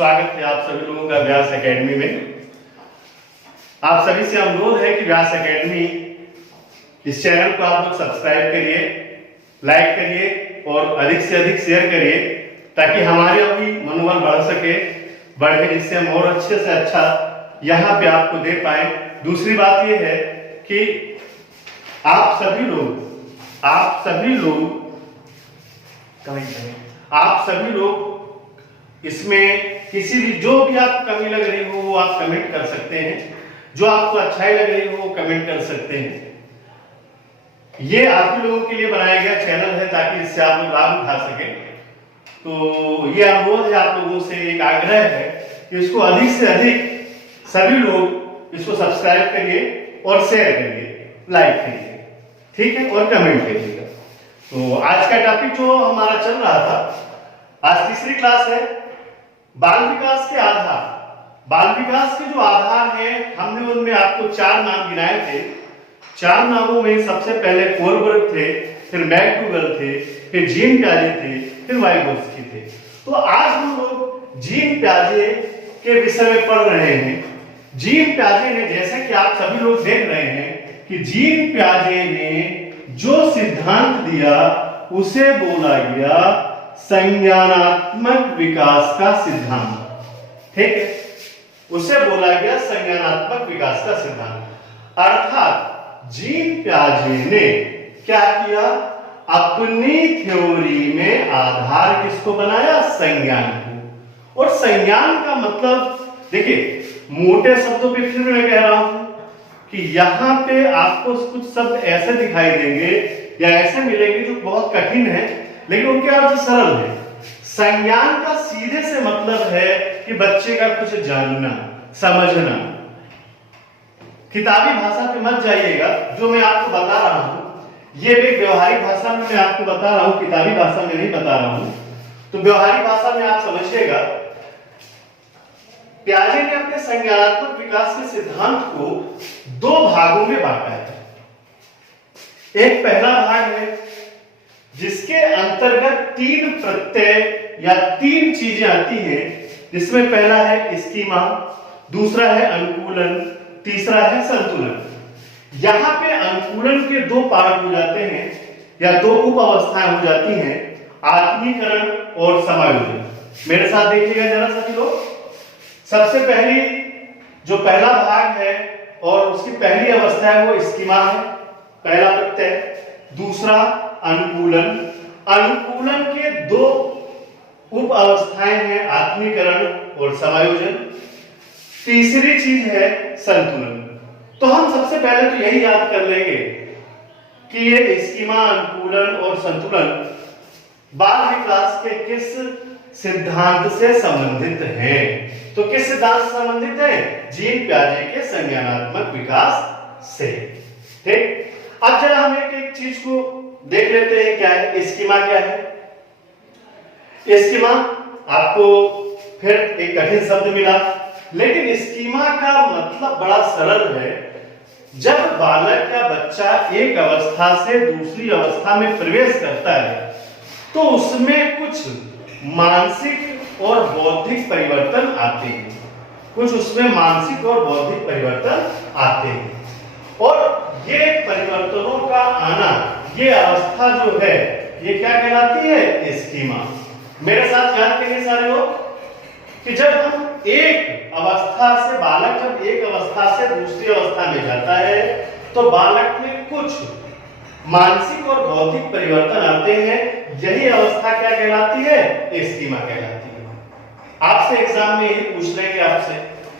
स्वागत है आप सभी लोगों का व्यास एकेडमी में। आप सभी से अनुरोध है कि व्यास एकेडमी इस चैनल को आप लोग सब्सक्राइब करिए, लाइक करिए और अधिक से अधिक शेयर करिए ताकि हमारे भी मनोबल बढ़ सके, बढ़े, जिससे हम और अच्छे से अच्छा यहाँ पे आपको दे पाए। दूसरी बात यह है कि आप सभी लोग इसमें किसी भी जो भी आपको कमी लग रही हो वो आप कमेंट कर सकते हैं, जो आपको अच्छाई लग रही हो वो कमेंट कर सकते हैं। ये आप ही लोगों के लिए बनाया गया चैनल है ताकि इससे आप लोग लाभ उठा सकें। तो ये अनुरोध है आप लोगों से, एक आग्रह है कि इसको अधिक से अधिक सभी लोग इसको सब्सक्राइब करिए और शेयर करिए, लाइक करिए, ठीक है, और कमेंट करिएगा। तो आज का टॉपिक जो हमारा चल रहा था, आज तीसरी क्लास है, बाल विकास के आधार। बाल विकास के जो आधार हैं, हमने उनमें आपको 4 नाम गिनाए थे। 4 नामों में सबसे पहले कोलबर्ग थे, फिर मैकडूगल थे, फिर जीन प्याजे थे, फिर वाइगोत्स्की थे। तो आज हम लोग जीन प्याजे के विषय में पढ़ रहे हैं। जीन प्याजे ने, जैसे कि आप सभी लोग देख रहे हैं कि जीन प्याजे ने जो सिद्धांत दिया उसे बोला गया संज्ञानात्मक विकास का सिद्धांत, ठीक है, उसे बोला गया संज्ञानात्मक विकास का सिद्धांत। अर्थात जीन प्याजे ने क्या किया, अपनी थ्योरी में आधार किसको बनाया, संज्ञान को। और संज्ञान का मतलब देखिए, मोटे शब्दों पे फिर मैं कह रहा हूं कि यहां पे आपको कुछ शब्द ऐसे दिखाई देंगे या ऐसे मिलेंगे जो बहुत कठिन है, लेकिन उनके अर्थ सरल है। संज्ञान का सीधे से मतलब है कि बच्चे का कुछ जानना, समझना। किताबी भाषा पे मत जाइएगा, जो मैं आपको बता रहा हूं ये भी व्यवहारिक भाषा में मैं आपको बता रहा हूं, किताबी भाषा में नहीं बता रहा हूं। तो व्यवहारिक भाषा में आप समझिएगा, प्याजे ने अपने संज्ञानात्मक विकास के सिद्धांत को 2 भागों में बांटा है। एक पहला भाग है जिसके अंतर्गत 3 प्रत्यय या 3 चीजें आती हैं, जिसमें पहला है स्कीमा, दूसरा है अनुकूलन, तीसरा है संतुलन। यहां पे अनुकूलन के 2 पार्ट हो जाते हैं या 2 उप अवस्थाएं हो जाती हैं, आत्मीकरण और समायोजन। मेरे साथ देखिएगा जरा सभी लोग। सबसे पहली जो पहला भाग है और उसकी पहली अवस्था है वो स्कीमा है, पहला प्रत्यय। दूसरा अनुकूलन। अनुकूलन के 2 उप अवस्थाएं हैं, आत्मीकरण और समायोजन। तीसरी चीज है संतुलन। तो हम सबसे पहले तो यही याद कर लेंगे कि ये स्कीमा, अनुकूलन और संतुलन बाल विकास के किस सिद्धांत से संबंधित हैं। तो किस सिद्धांत से संबंधित है, जीन प्याजे के संज्ञानात्मक विकास से, ठीक। अब जरा हम एक चीज को देख लेते हैं, क्या है स्कीमा, क्या है स्कीमा। आपको फिर एक कठिन शब्द मिला, लेकिन स्कीमा का मतलब बड़ा सरल है। जब बालक या बच्चा एक अवस्था से दूसरी अवस्था में प्रवेश करता है तो उसमें कुछ मानसिक और बौद्धिक परिवर्तन आते हैं, कुछ उसमें मानसिक और बौद्धिक परिवर्तन आते हैं। और ये परिवर्तनों का आना, ये अवस्था जो है, ये क्या कहलाती है, स्कीमा। मेरे साथ याद करिए सारे लोग कि जब हम एक अवस्था से, बालक जब एक अवस्था से दूसरी अवस्था में जाता है तो बालक में कुछ मानसिक और बौद्धिक परिवर्तन आते हैं। यही अवस्था क्या कहलाती है, स्कीमा कहलाती है। आपसे एग्जाम में यही पूछ रहे हैं आपसे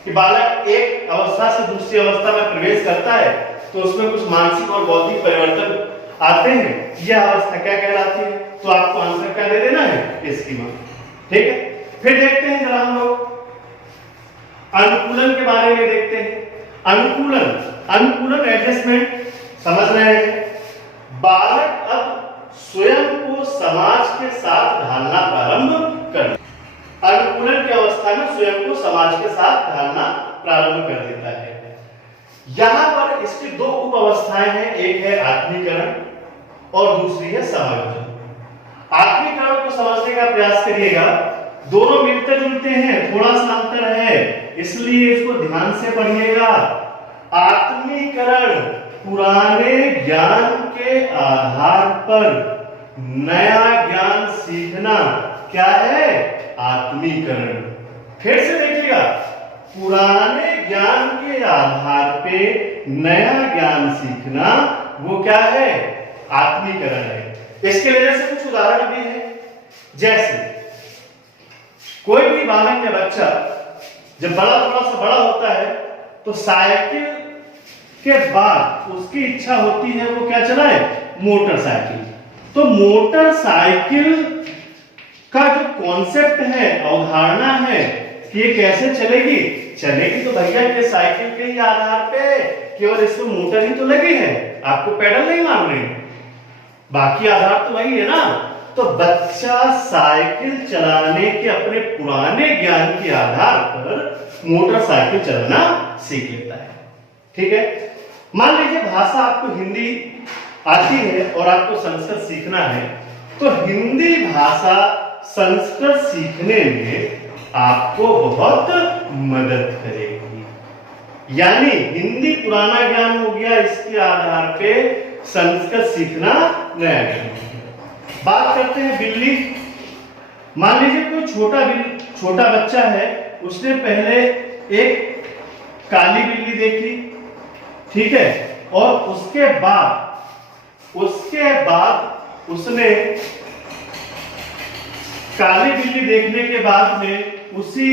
कि बालक एक अवस्था से दूसरी अवस्था में प्रवेश करता है तो उसमें कुछ मानसिक और बौद्धिक परिवर्तन आते हैं, यह अवस्था क्या कहलाती है। तो आपको आंसर क्या दे देना है, स्कीमा, ठीक है। फिर देखते हैं जरा हम लोग अनुकूलन के बारे में देखते हैं। अनुकूलन एडजस्टमेंट समझ रहे हैं। बालक अब स्वयं को समाज के साथ ढालना प्रारंभ कर, अनुकूलन की अवस्था में स्वयं को समाज के साथ ढालना प्रारंभ कर देता है। यहां पर इसकी 2 उप अवस्थाएं हैं, एक है आत्मीकरण और दूसरी है समायोजन। आत्मीकरण को समझने का प्रयास करिएगा दोनों मिलते जुलते हैं, थोड़ा सा अंतर है, इसलिए इसको ध्यान से पढ़िएगा। आत्मीकरण पुराने ज्ञान के आधार पर नया ज्ञान सीखना क्या है? आत्मीकरण। फिर से देखिएगा, पुराने ज्ञान के आधार पे नया ज्ञान सीखना वो क्या है? आत्मीकरण है। इसके वजह से कुछ उदाहरण भी है, जैसे कोई भी बालक या बच्चा जब थोड़ा सा बड़ा होता है तो साइकिल के बाद उसकी इच्छा होती है वो क्या चलाए? मोटरसाइकिल। तो मोटरसाइकिल का जो कॉन्सेप्ट है, अवधारणा है कि ये कैसे चलेगी तो भैया के साइकिल के ही आधार पे केवल इसमें मोटर ही तो लगी है, आपको पेडल नहीं मारने, बाकी आधार तो वही है ना। तो बच्चा साइकिल चलाने के अपने पुराने ज्ञान के आधार पर मोटरसाइकिल चलाना सीख लेता है। ठीक है, मान लीजिए भाषा आपको हिंदी आती है और आपको संस्कृत सीखना है, तो हिंदी भाषा संस्कृत सीखने में आपको बहुत मदद करेगी। यानी हिंदी पुराना ज्ञान हो गया, इसके आधार पे संस्कृत सीखना नया ज्ञान। बात करते हैं बिल्ली। मान लीजिए कोई छोटा बच्चा है, उसने पहले एक काली बिल्ली देखी, ठीक है, और उसके बाद उसने काली बिल्ली देखने के बाद में उसी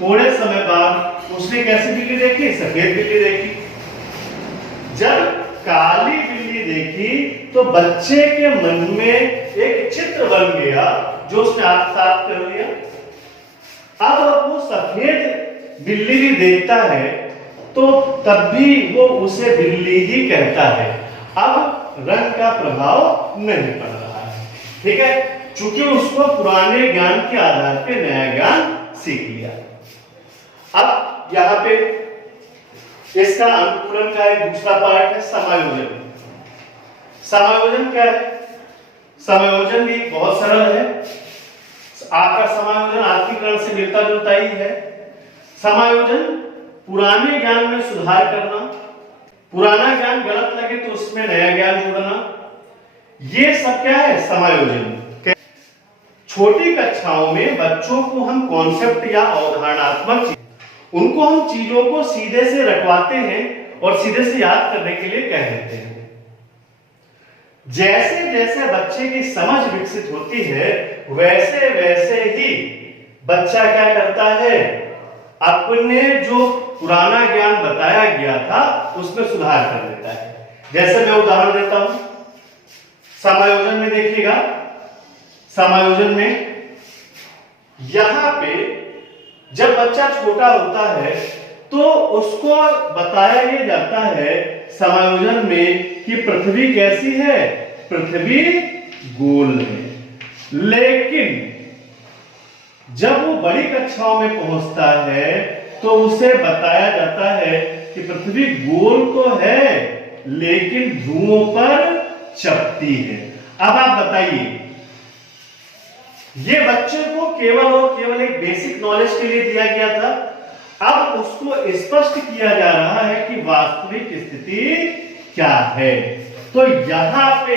थोड़े समय बाद उसने कैसी बिल्ली देखी? सफेद बिल्ली देखी। जब काली बिल्ली देखी तो बच्चे के मन में एक चित्र बन गया जो उसने आत्मसात कर लिया। अब वो सफेद बिल्ली भी देखता है तो तब भी वो उसे बिल्ली ही कहता है, अब रंग का प्रभाव नहीं पड़ रहा है। ठीक है, चूंकि उसको पुराने ज्ञान के आधार पे नया ज्ञान सीख लिया। अब यहां पे इसका अनुकूलन का एक दूसरा पार्ट है समायोजन। समायोजन क्या है? समायोजन भी बहुत सरल है। आपका समायोजन आत्मीकरण से मिलता जुलता ही है। समायोजन पुराने ज्ञान में सुधार करना, पुराना ज्ञान गलत लगे तो उसमें नया ज्ञान जोड़ना, ये सब क्या है? समायोजन। छोटी कक्षाओं में बच्चों को हम कॉन्सेप्ट या अवधारणात्मक उनको हम चीजों को सीधे से रखवाते हैं और सीधे से याद करने के लिए कह देते हैं। जैसे जैसे बच्चे की समझ विकसित होती है वैसे वैसे ही बच्चा क्या करता है? अपने जो पुराना ज्ञान बताया गया था उसमें सुधार कर लेता है। जैसे मैं उदाहरण देता हूं, समायोजन में देखिएगा, समायोजन में यहां पे जब बच्चा छोटा होता है तो उसको बताया ये जाता है समायोजन में कि पृथ्वी कैसी है? पृथ्वी गोल है। लेकिन जब वो बड़ी कक्षाओं में पहुंचता है तो उसे बताया जाता है कि पृथ्वी गोल तो है लेकिन ध्रुवों पर चपटी है। अब आप बताइए, ये बच्चे को केवल और केवल एक बेसिक नॉलेज के लिए दिया गया था, अब उसको स्पष्ट किया जा रहा है कि वास्तविक स्थिति क्या है। तो यहां पे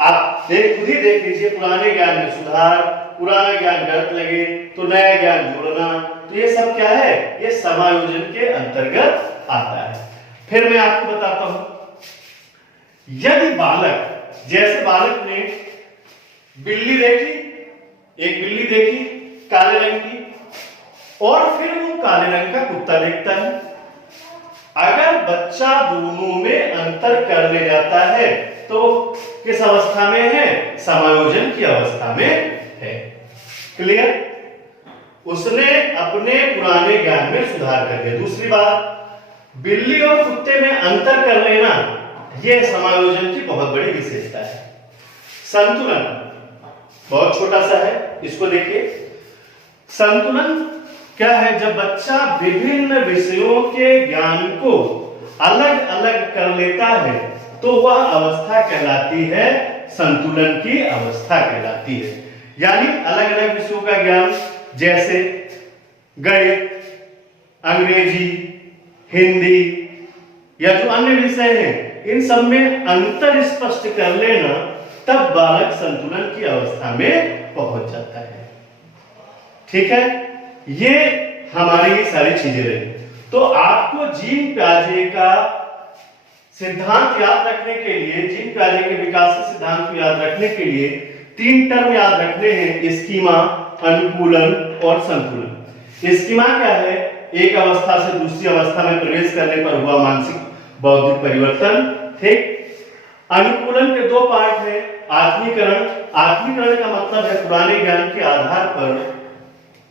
आप खुद ही देख लीजिए, पुराने ज्ञान में सुधार, पुराना ज्ञान गलत लगे तो नया ज्ञान जोड़ना, तो ये सब क्या है? ये समायोजन के अंतर्गत आता है। फिर मैं आपको बताता हूं, यदि बालक, जैसे बालक ने बिल्ली देखी, एक बिल्ली देखी काले रंग की, और फिर वो काले रंग का कुत्ता देखता है। अगर बच्चा दोनों में अंतर कर ले जाता है तो किस अवस्था में है? समायोजन की अवस्था में है। क्लियर? उसने अपने पुराने ज्ञान में सुधार कर दिया। दूसरी बात, बिल्ली और कुत्ते में अंतर कर लेना, यह समायोजन की बहुत बड़ी विशेषता है। संतुलन बहुत छोटा सा है, इसको देखिए। संतुलन क्या है? जब बच्चा विभिन्न विषयों के ज्ञान को अलग अलग कर लेता है तो वह अवस्था कहलाती है, संतुलन की अवस्था कहलाती है। यानी अलग अलग विषयों का ज्ञान जैसे गणित, अंग्रेजी, हिंदी या जो अन्य विषय हैं, इन सब में अंतर स्पष्ट कर लेना, तब बालक संतुलन की अवस्था में पहुंच जाता है। ठीक है, ये हमारी ये सारी चीजें रही। तो आपको जीन पियाजे का सिद्धांत याद रखने के लिए, जीन पियाजे के विकास के सिद्धांत को याद रखने के लिए 3 टर्म याद रखने हैं: स्कीमा, अनुकूलन और संतुलन। स्कीमा क्या है? एक अवस्था से दूसरी अवस्था में प्रवेश करने पर हुआ मानसिक बौद्धिक परिवर्तन। ठीक। अनुकूलन के 2 पार्ट है: आत्मीकरण। आत्मीकरण का मतलब है पुराने ज्ञान के आधार पर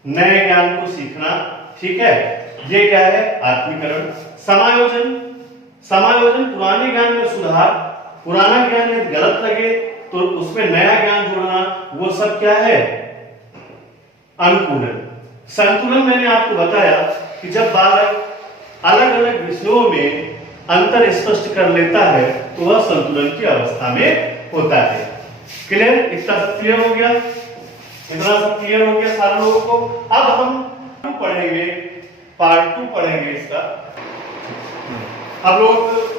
नए ज्ञान को सीखना। ठीक है, ये क्या है? आत्मीकरण। समायोजन। समायोजन पुराने ज्ञान में सुधार, पुराना ज्ञान यदि गलत लगे तो उसमें नया ज्ञान जोड़ना, वो सब क्या है? अनुकूलन। संतुलन मैंने आपको बताया कि जब बालक अलग अलग विषयों में अंतर स्पष्ट कर लेता है तो वह संतुलन की अवस्था में होता है। क्लियर? इतना सब क्लियर हो गया? इतना सब क्लियर हो गया सारे लोगों को? अब हम पढ़ेंगे, पार्ट 2 पढ़ेंगे इसका। हम लोग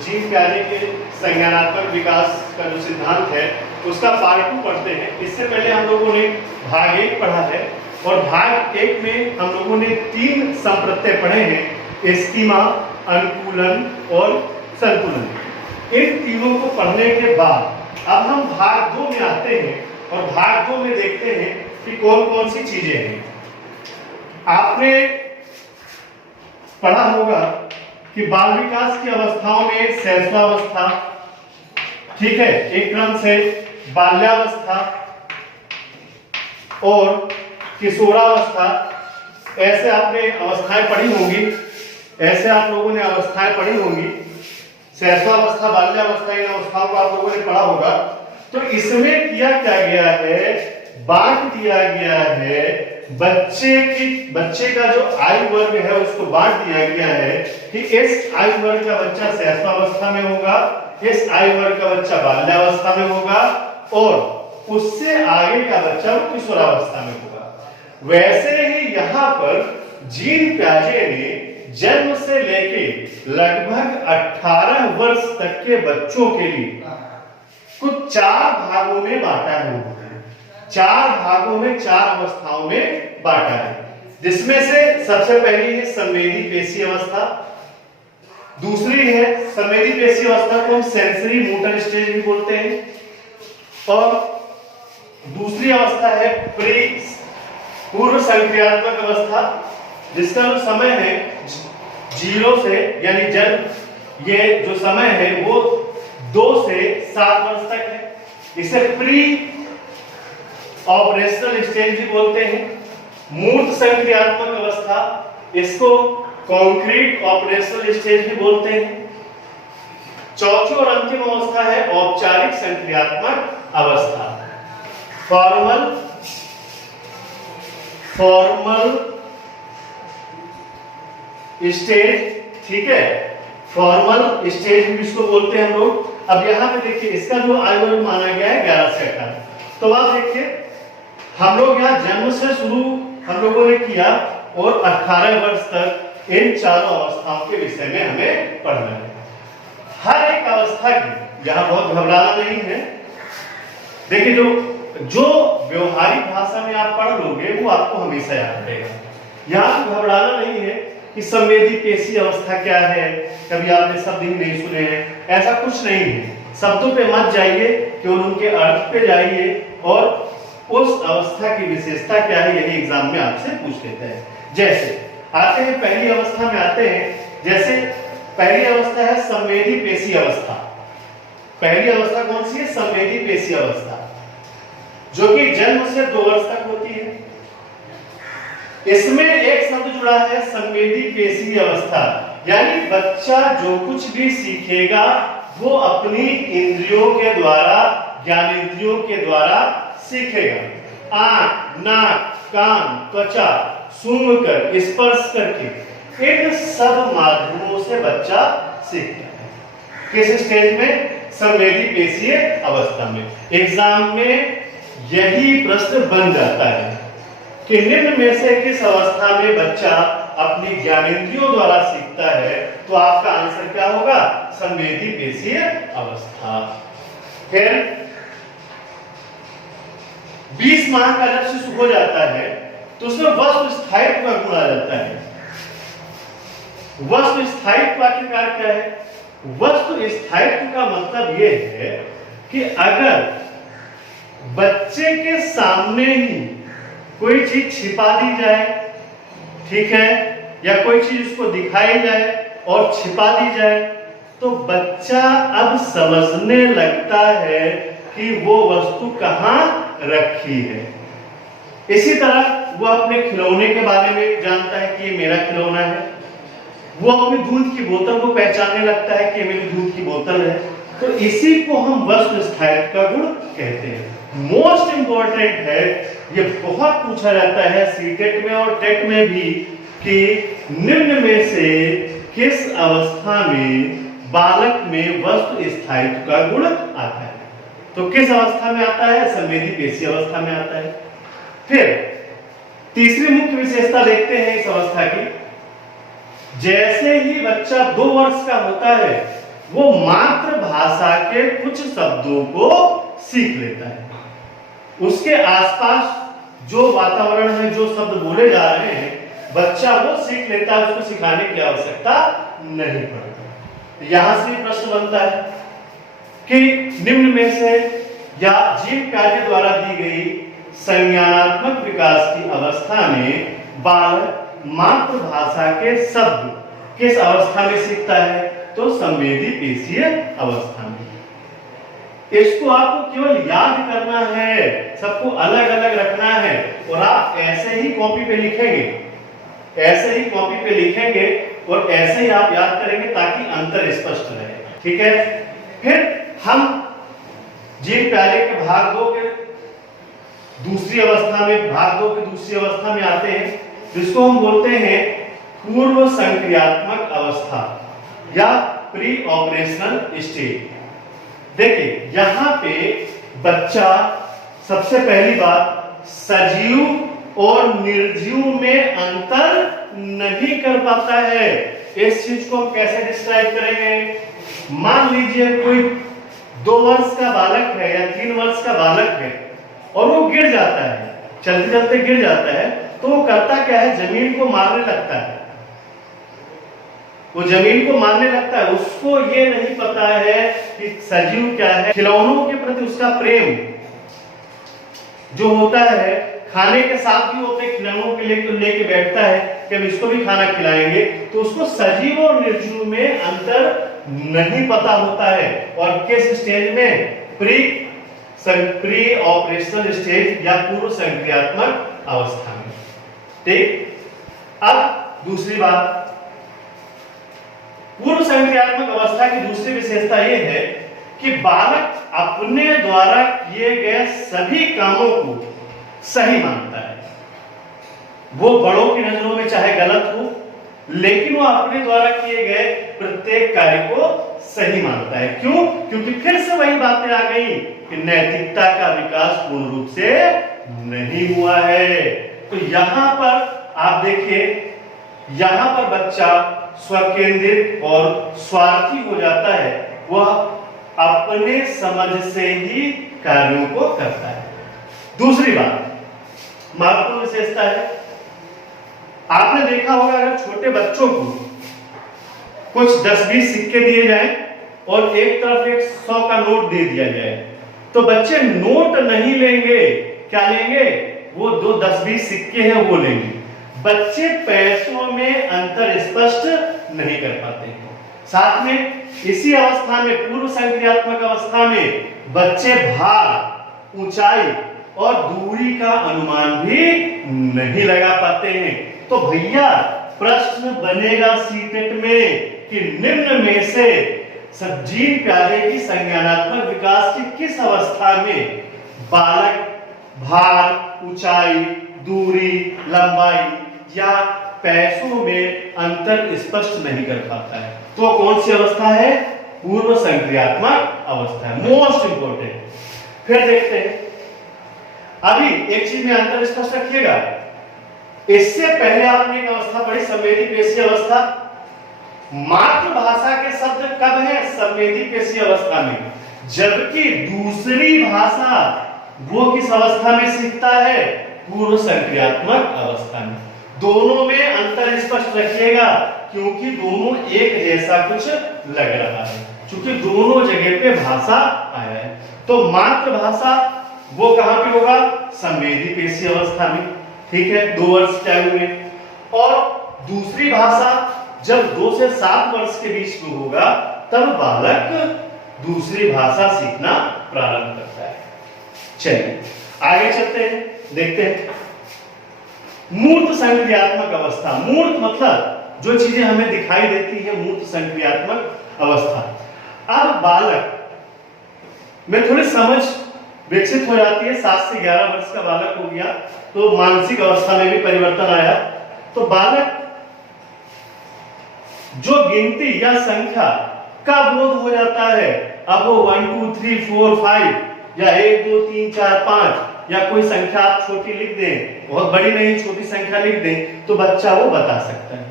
जीन पियाजे के संज्ञानात्मक विकास का जो सिद्धांत है उसका पार्ट 2 पढ़ते हैं। इससे पहले हम लोगों ने भाग 1 पढ़ा है और भाग 1 में हम लोगों ने 3 संप्रत्यय पढ़े हैं: स्कीमा, अनुकूलन और संतुलन। इन तीनों को पढ़ने के बाद अब हम भाग 2 में आते हैं और भाग 2 में देखते हैं कि कौन कौन सी चीजें हैं। आपने पढ़ा होगा कि बाल विकास की अवस्थाओं में शैशवावस्था, ठीक है, एक क्रम से बाल्यावस्था और किशोरावस्था, ऐसे आपने अवस्थाएं पढ़ी होंगी, ऐसे आप लोगों ने अवस्थाएं पढ़ी होंगी। शैशवावस्था, बाल्यावस्था, इन अवस्थाओं को आप लोगों ने पढ़ा होगा। तो इसमें किया क्या गया है? बांट दिया गया है बच्चे का जो आयु वर्ग है उसको बांट दिया गया है कि इस आयु वर्ग का बच्चा शैशवावस्था में होगा, इस आयु वर्ग का बच्चा बाल्यावस्था में होगा और उससे आगे का बच्चा वो किशोरावस्था में होगा। वैसे ही यहाँ पर जीन पियाजे ने जन्म से लेके लगभग 18 वर्ष तक के बच्चों के लिए कुछ 4 भागों में बांटा है। 4 भागों में 4 अवस्थाओं में बांटा है, जिसमें से सबसे पहली है संवेदी पेशी अवस्था, दूसरी है संवेदी पेशी अवस्था को हम सेंसरी मोटर स्टेज भी बोलते हैं, और दूसरी अवस्था है पूर्व संक्रियात्मक अवस्था, जिसका जो समय है 0 से यानी जन्म, ये जो समय है वो 2 से 7 वर्ष तक है। इसे प्री ऑपरेशनल स्टेज भी बोलते हैं। मूर्त संक्रियात्मक अवस्था, इसको कॉन्क्रीट ऑपरेशनल स्टेज भी बोलते हैं। चौथी और अंतिम अवस्था है औपचारिक संक्रियात्मक अवस्था, फॉर्मल स्टेज। ठीक है, फॉर्मल स्टेज भी इसको बोलते हैं हम लोग। अब यहाँ पे देखिए इसका जो आयु वर्ग माना गया है 11 से 18। तो आप देखिए हम लोग यहाँ जन्म से शुरू हम लोगों ने किया और 18 वर्ष तक इन चारों अवस्थाओं के विषय में हमें पढ़ना है। हर एक अवस्था की यहाँ बहुत घबराना नहीं है। देखिए जो व्यवहारिक भाषा में आप पढ़ लोगे वो आपको हमेशा याद रहेगा। यहाँ घबराना नहीं है कि संवेदी पेशी अवस्था क्या है, कभी आपने शब्द ही नहीं सुने हैं, ऐसा कुछ नहीं है। शब्दों पे मत जाइए, केवल उनके अर्थ पे जाइए और उस अवस्था की विशेषता क्या है यही एग्जाम में आपसे पूछ लेते हैं। जैसे आते हैं पहली अवस्था में आते हैं, जैसे पहली अवस्था है संवेदी पेशी अवस्था। पहली अवस्था कौन सी है? संवेदी पेशी अवस्था, जो कि जन्म से 2 वर्ष तक होती है। इसमें एक शब्द जुड़ा है संवेदी पेशी अवस्था, यानी बच्चा जो कुछ भी सीखेगा वो अपनी इंद्रियों के द्वारा, ज्ञानेंद्रियों के द्वारा सीखेगा। आंख, नाक, कान, त्वचा, सूंघकर, स्पर्श करके, इन सब माध्यमों से बच्चा सीखता है। किस स्टेज में? संवेदी पेशीय अवस्था में। एग्जाम में यही प्रश्न बन जाता है। कि निम्न में से किस अवस्था में बच्चा अपनी ज्ञानेंद्रियों द्वारा सीखता है, तो आपका आंसर क्या होगा? संवेदी पेशीय अवस्था। फिर 20 माह का जब शिशु हो जाता है तो उसमें वस्तु स्थायित्व का गुण आ जाता है। वस्तु स्थायित्व आखिरकार क्या है? वस्तु स्थायित्व का मतलब यह है कि अगर बच्चे के सामने ही कोई चीज छिपा दी जाए, ठीक है, या कोई चीज उसको दिखाई जाए और छिपा दी जाए, तो बच्चा अब समझने लगता है कि वो वस्तु कहां रखी है। इसी तरह वो अपने खिलौने के बारे में जानता है कि ये मेरा खिलौना है। वो अपनी दूध की बोतल को पहचानने लगता है कि ये मेरी दूध की बोतल है। तो इसी को हम वस्तु स्थायित्व का गुण कहते हैं। मोस्ट इंपॉर्टेंट है, ये बहुत पूछा जाता है सीटेट में और टेट में भी, कि निम्न में से किस अवस्था में बालक में वस्तु स्थायित्व का गुण आता है। तो किस अवस्था में आता है? संवेदी पेशीय अवस्था में आता है। फिर तीसरी मुख्य विशेषता देखते हैं इस अवस्था की। जैसे ही बच्चा 2 वर्ष का होता है वो मातृभाषा के कुछ शब्दों को सीख लेता है। उसके आसपास जो वातावरण है, जो शब्द बोले जा रहे हैं, बच्चा वो सीख लेता है, उसको सिखाने की आवश्यकता नहीं पड़ती। यहां से प्रश्न बनता है कि निम्न में से या जीव कार्य द्वारा दी गई संज्ञानात्मक विकास की अवस्था में बालक मातृभाषा के शब्द किस अवस्था में सीखता है? तो संवेदी पेशीय अवस्था में। इसको आपको केवल याद करना है, सबको अलग अलग रखना है, और आप ऐसे ही कॉपी पे लिखेंगे, ऐसे ही कॉपी पे लिखेंगे और ऐसे ही आप याद करेंगे ताकि अंतर स्पष्ट रहे। ठीक है। फिर हम जीव कार्य के भाग 2 के दूसरी अवस्था में, भाग 2 की दूसरी अवस्था में आते हैं, जिसको हम बोलते हैं पूर्व संक्रियात्मक अवस्था या प्री ऑपरेशनल स्टेज। देखिए यहां पे बच्चा सबसे पहली बात सजीव और निर्जीव में अंतर नहीं कर पाता है। इस चीज को हम कैसे डिस्क्राइब करेंगे? मान लीजिए कोई 2 वर्ष का बालक है या 3 वर्ष का बालक है और वो गिर जाता है, चलते चलते गिर जाता है, तो वो करता क्या है? जमीन को मारने लगता है। वो जमीन को मारने लगता है। उसको ये नहीं पता है कि सजीव क्या है। खिलौनों के प्रति उसका प्रेम जो होता है, खाने के साथ भी वो अपने खिलौनों के लेके बैठता है कि हम इसको भी खाना खिलाएंगे, तो उसको सजीव और निर्जीव में अंतर नहीं पता होता है। और किस स्टेज में? प्री ऑपरेशनल स्टेज या पूर्व संक्रियात्मक अवस्था में। ठीक। अब दूसरी बात, पूर्व संक्रियात्मक अवस्था की दूसरी विशेषता यह है कि बालक अपने द्वारा किए गए सभी कामों को सही मानता है। वो बड़ों की नजरों में चाहे गलत हो, लेकिन वो अपने द्वारा किए गए प्रत्येक कार्य को सही मानता है। क्यों? क्योंकि फिर से वही बातें आ गई कि नैतिकता का विकास पूर्ण रूप से नहीं हुआ है। तो यहां पर आप देखिए, यहां पर बच्चा स्वकेंद्रित और स्वार्थी हो जाता है। वह अपने समझ से ही कार्यों को करता है। दूसरी बात महत्वपूर्ण विशेषता है, आपने देखा होगा अगर छोटे बच्चों को कुछ 10-20 सिक्के दिए जाएं और एक तरफ एक 100 का नोट दे दिया जाए, तो बच्चे नोट नहीं लेंगे, क्या लेंगे? वो 10-20 सिक्के हैं वो लेंगे। बच्चे पैसों में अंतर स्पष्ट नहीं कर पाते। साथ में इसी अवस्था में, पूर्व संक्रियात्मक अवस्था में, बच्चे भार, ऊंचाई और दूरी का अनुमान भी नहीं लगा पाते हैं। तो भैया प्रश्न बनेगा सीटेट में कि निम्न में से जीव कार्य की संज्ञानात्मक विकास की किस अवस्था में बालक भार, ऊंचाई, दूरी, लंबाई या पैसों में अंतर स्पष्ट नहीं कर पाता है। तो कौन सी अवस्था है? पूर्व संक्रियात्मक अवस्था है, मोस्ट इंपोर्टेंट। फिर देखते हैं, अभी एक चीज में अंतर स्पष्ट रखिएगा इससे पहले आपने एक अवस्था पढ़ी संवेदी पेशीय अवस्था। मातृभाषा के शब्द कब है? संवेदी पेशीय अवस्था में। जबकि दूसरी भाषा वो किस अवस्था में सीखता है? पूर्व संक्रियात्मक अवस्था में। दोनों में अंतर स्पष्ट रखिएगा, क्योंकि दोनों एक जैसा कुछ लग रहा है, क्योंकि दोनों जगह पे भाषा आया है। तो मातृभाषा वो कहां पे होगा? संवेदी पेशीय अवस्था में, ठीक है, 2 वर्ष के आयु में। और दूसरी भाषा जब 2 से 7 वर्ष के बीच में होगा, तब बालक दूसरी भाषा सीखना प्रारंभ करता है। चलिए आगे चलते हैं, देखते हैं मूर्त संक्रियात्मक अवस्था। मूर्त मतलब जो चीजें हमें दिखाई देती है, मूर्त संक्रियात्मक अवस्था। अब बालक में थोड़ी समझ विकसित हो जाती है। 7 से 11 वर्ष का बालक हो गया तो मानसिक अवस्था में भी परिवर्तन आया। तो बालक जो गिनती या संख्या का बोध हो जाता है, अब वो 1 2 3 4 5 या 1 2 3 4 5 या कोई संख्या आप छोटी लिख दें, बहुत बड़ी नहीं छोटी संख्या लिख दें, तो बच्चा वो बता सकता है।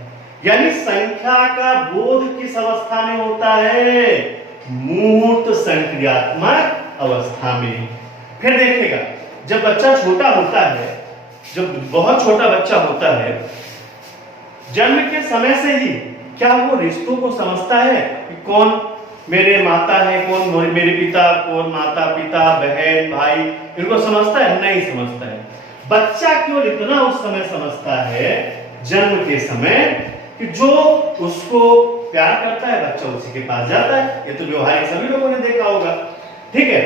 यानी संख्या का बोध किस अवस्था में होता है? मूर्त संक्रियात्मक अवस्था में। फिर देखिएगा जब बच्चा छोटा होता है, जब बहुत छोटा बच्चा होता है, जन्म के समय से ही क्या वो रिश्तों को समझता है कि कौन मेरे माता है, कौन मेरे पिता, कौन माता पिता बहन भाई, इनको समझता है? नहीं समझता है। बच्चा केवल इतना उस समय समझता है जन्म के समय कि जो उसको प्यार करता है बच्चा उसी के पास जाता है। ये तो व्यवहारिक सभी लोगों ने देखा होगा, ठीक है।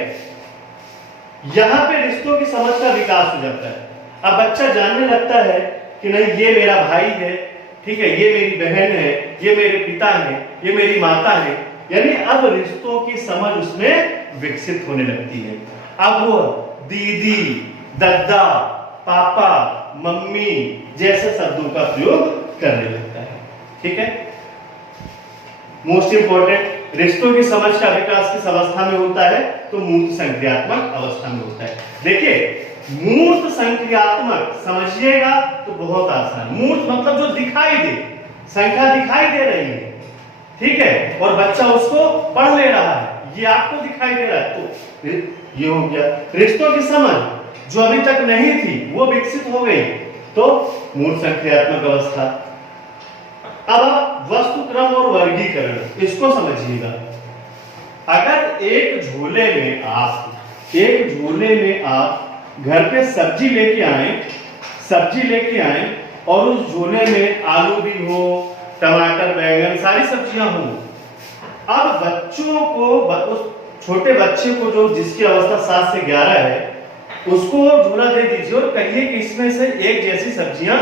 यहां पे रिश्तों की समझ का विकास हो जाता है। अब बच्चा जानने लगता है कि नहीं ये मेरा भाई है, ठीक है, ये मेरी बहन है, ये मेरे पिता है, ये मेरी माता है। यानी अब रिश्तों की समझ उसमें विकसित होने लगती है। अब वो दीदी, दादा, पापा, मम्मी जैसे शब्दों का प्रयोग करने लगता है, ठीक है। मोस्ट इंपॉर्टेंट, रिश्तों की समझ का विकास किस अवस्था में होता है? तो मूर्त संक्रियात्मक अवस्था में होता है। देखिए मूर्त संक्रियात्मक समझिएगा तो बहुत आसान। मूर्त मतलब जो दिखाई दे, संख्या दिखाई दे रही है, ठीक है, और बच्चा उसको पढ़ ले रहा है, ये आपको दिखाई दे रहा है, तो ये हो गया। रिश्तों की समझ जो अभी तक नहीं थी वो विकसित हो गई, तो मूर्त संक्रियात्मक अवस्था। अब वस्तु क्रम और वर्गीकरण, इसको समझिएगा। अगर एक झोले में आप घर पे सब्जी लेके आए और उस झोले में आलू भी हो, टमाटर, बैंगन, सारी सब्जियां हो। अब बच्चों को, उस छोटे बच्चे को जो जिसकी अवस्था 7 से 11 है, उसको झोला दे दीजिए और कहिए कि इसमें से एक जैसी सब्जियां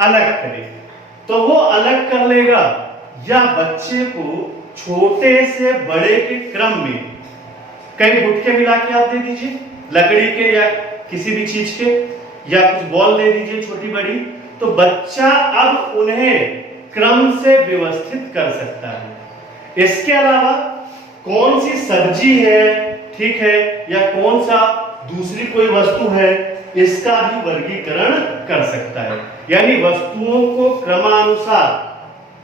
अलग करें, तो वो अलग कर लेगा। या बच्चे को छोटे से बड़े के क्रम में कई गुटके मिला के आप दे दीजिए, लकड़ी के या किसी भी चीज के, या कुछ बॉल दे दीजिए छोटी बड़ी, तो बच्चा अब उन्हें क्रम से व्यवस्थित कर सकता है। इसके अलावा कौन सी सब्जी है, ठीक है, या कौन सा दूसरी कोई वस्तु है, इसका भी वर्गीकरण कर सकता है। यानी वस्तुओं को क्रमानुसार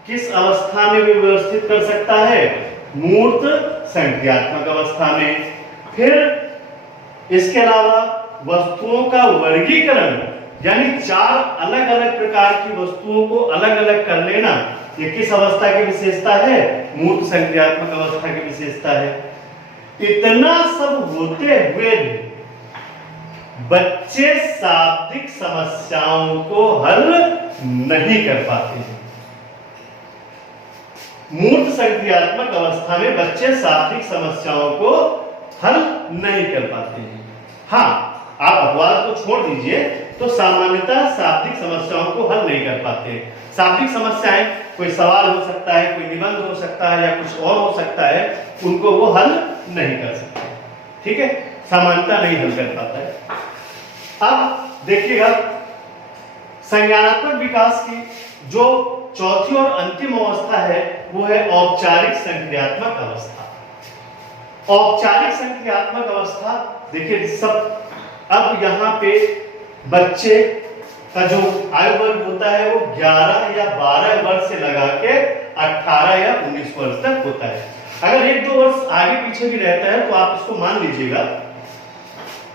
किस अवस्था में भी व्यवस्थित कर सकता है? मूर्त संक्रियात्मक अवस्था में। फिर इसके अलावा वस्तुओं का वर्गीकरण, यानी 4 अलग अलग प्रकार की वस्तुओं को अलग अलग कर लेना, ये किस अवस्था की विशेषता है? मूर्त संक्रियात्मक अवस्था की विशेषता है। इतना सब होते हुए बच्चे शाब्दिक समस्याओं को हल नहीं कर पाते हैं। मूर्त संक्रियात्मक अवस्था में बच्चे शाब्दिक समस्याओं को हल नहीं कर पाते हैं। हाँ, आप अपवाद को छोड़ दीजिए तो सामान्यतः शाब्दिक समस्याओं को हल नहीं कर पाते। शाब्दिक समस्याएं कोई सवाल हो सकता है, कोई निबंध हो सकता है, या कुछ और हो सकता है, उनको वो हल नहीं कर सकते, ठीक है, सामान्यतः नहीं हल कर पाता है। अब देखिएगा संज्ञानात्मक विकास की जो चौथी और अंतिम अवस्था है वो है औपचारिक संक्रियात्मक अवस्था। औपचारिक संक्रियात्मक अवस्था देखिए सब, अब यहाँ पे बच्चे का जो आयु वर्ग होता है वो 11 या 12 वर्ष से लगा के 18 या 19 वर्ष तक होता है। अगर 1-2 वर्ष आगे पीछे भी रहता है तो आप इसको मान लीजिएगा।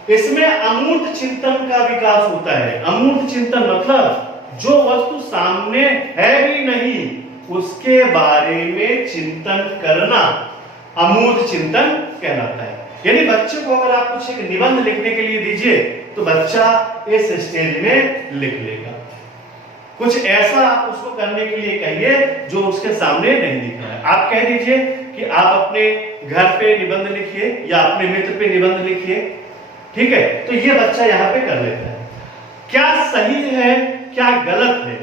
इसमें अमूर्त चिंतन का विकास होता है। अमूर्त चिंतन मतलब जो वस्तु सामने है भी नहीं उसके बारे में चिंतन करना अमूर्त चिंतन कहलाता है। यानी बच्चे को अगर आप कुछ एक निबंध लिखने के लिए दीजिए तो बच्चा इस स्टेज में लिख लेगा। कुछ ऐसा आप उसको करने के लिए कहिए जो उसके सामने नहीं दिख रहा है। आप कह दीजिए कि आप अपने घर पे निबंध लिखिए या अपने मित्र पे निबंध लिखिए, ठीक है, तो ये बच्चा यहाँ पे कर लेता है। क्या सही है क्या गलत है?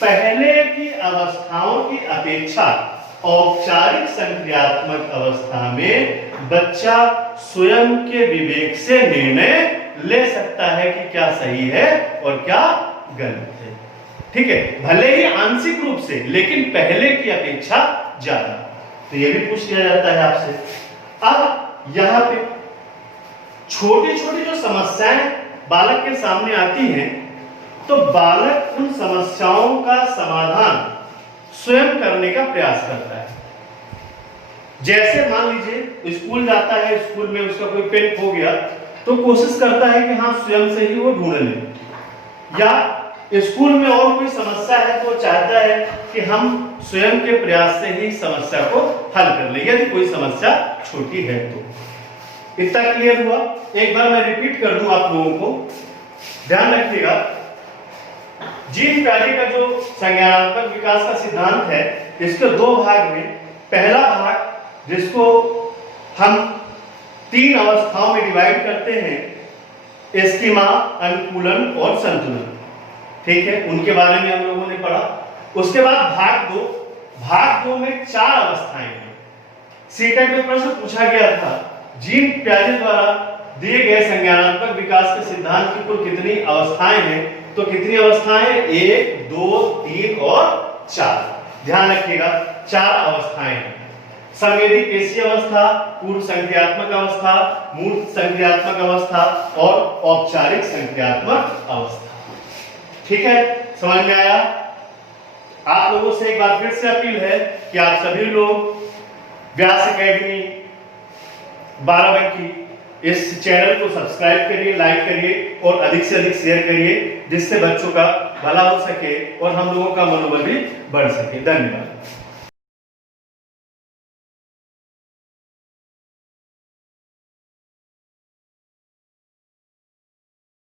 पहले की अवस्थाओं की अपेक्षा औपचारिक संक्रियात्मक अवस्था में बच्चा स्वयं के विवेक से निर्णय ले सकता है कि क्या सही है और क्या गलत है, ठीक है, भले ही आंशिक रूप से, लेकिन पहले की अपेक्षा ज्यादा। तो ये भी पूछ लिया जाता है आपसे। अब यहां पे छोटी छोटी जो समस्याएं बालक के सामने आती हैं तो बालक उन समस्याओं का समाधान स्वयं करने का प्रयास करता है। जैसे मान लीजिए स्कूल जाता है, स्कूल में उसका कोई पेन खो गया तो कोशिश करता है कि हाँ स्वयं से ही वो ढूंढ ले, या स्कूल में और कोई समस्या है तो चाहता है कि हम स्वयं के प्रयास से ही समस्या को हल कर ले, यदि कोई समस्या छोटी है तो। इतना क्लियर हुआ? एक बार मैं रिपीट कर दूं आप लोगों को, ध्यान रखिएगा। जीन प्याजे का जो संज्ञानात्मक विकास का सिद्धांत है इसके 2 भाग में, पहला भाग जिसको हम 3 अवस्थाओं में डिवाइड करते हैं, एस्कीमा, अनुकूलन और संतुलन, ठीक है, उनके बारे में हम लोगों ने पढ़ा। उसके बाद भाग 2 में 4 अवस्थाएं हैं। सीटेट में प्रश्न पूछा गया था जीन प्याजे द्वारा दिए गए संज्ञानात्मक विकास के सिद्धांत की कुल कितनी अवस्थाएं हैं, तो कितनी अवस्थाएं? 1, 2, 3 और 4। ध्यान रखिएगा 4 अवस्थाएं हैं। संवेदी पेशीय अवस्था, पूर्व संक्रियात्मक अवस्था, मूर्त संक्रियात्मक अवस्था और औपचारिक संक्रियात्मक अवस्था। ठीक है, समझ में आया? आप लोगों से एक बार फिर से अपील है कि आप सभी लोग व्यास एकेडमी 12 बंकी इस चैनल को सब्सक्राइब करिए, लाइक करिए और अधिक से अधिक शेयर करिए, जिससे बच्चों का भला हो सके और हम लोगों का मनोबल भी बढ़ सके। धन्यवाद।